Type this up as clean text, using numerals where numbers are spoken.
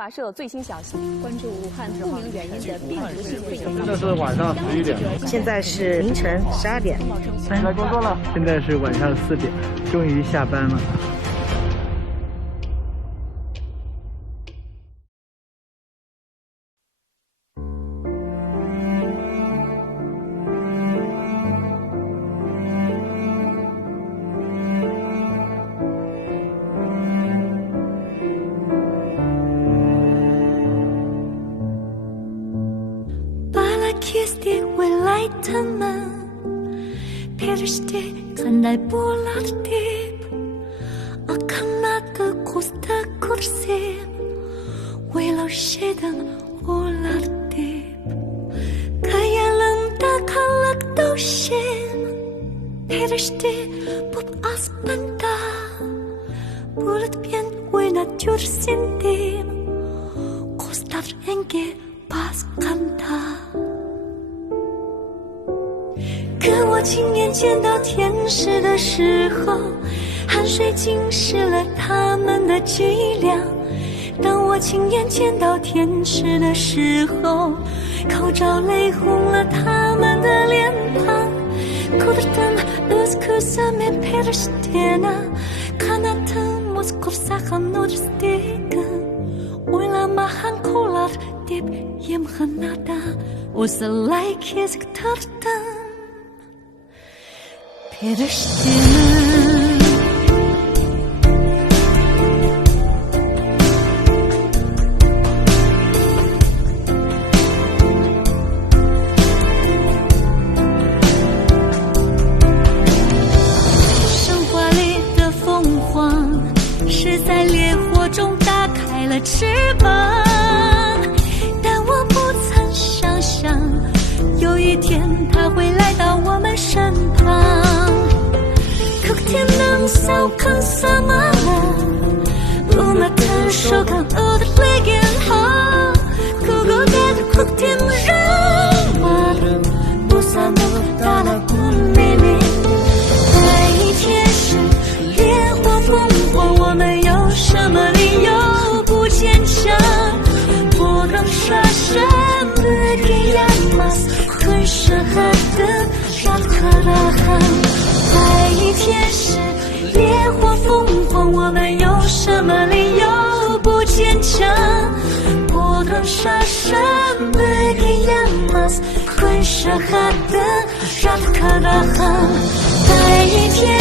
华社最新消息，关注武汉不明原因的病毒性肺炎。现在是晚上11点，现在是凌晨12点。来工作了。现在是晚上4点，终于下班了。Qanday bo'lar deb oqimadi ko'zda ko'rsam o'ylashadim o'lar deb xayolimda qalaqdoshim perishta bo'p osmonda bulut bilan o'ynab yursin deb ko'zlaringga bosqanda可我亲眼见到天使的时候，汗水浸湿了他们的脊梁。当我亲眼见到天使的时候，口罩泪红了他们的脸庞。Kudurdan öz ko'zimga perishtana qanotib muz qursa ham nuristega o'ylamagan qo'llar deb emxonada o'zlay kezib turdim Periştini生活里的凤凰是在烈火中打开了翅膀，但我不曾想象有一天它会来到我们身旁。Kuktinan saukan samala Umatan shokan udrligen ha Kugogad kuktin ramar Busanu dana kumini 在一天是烈火凤凰我们有什么理由不坚强不能刷身Bagi yamas Kun şahada Rakarahan在一天是烈火凤凰我们有什么理由不坚强不能杀生 Bagi yamas Kun şahada Rakarahan在一天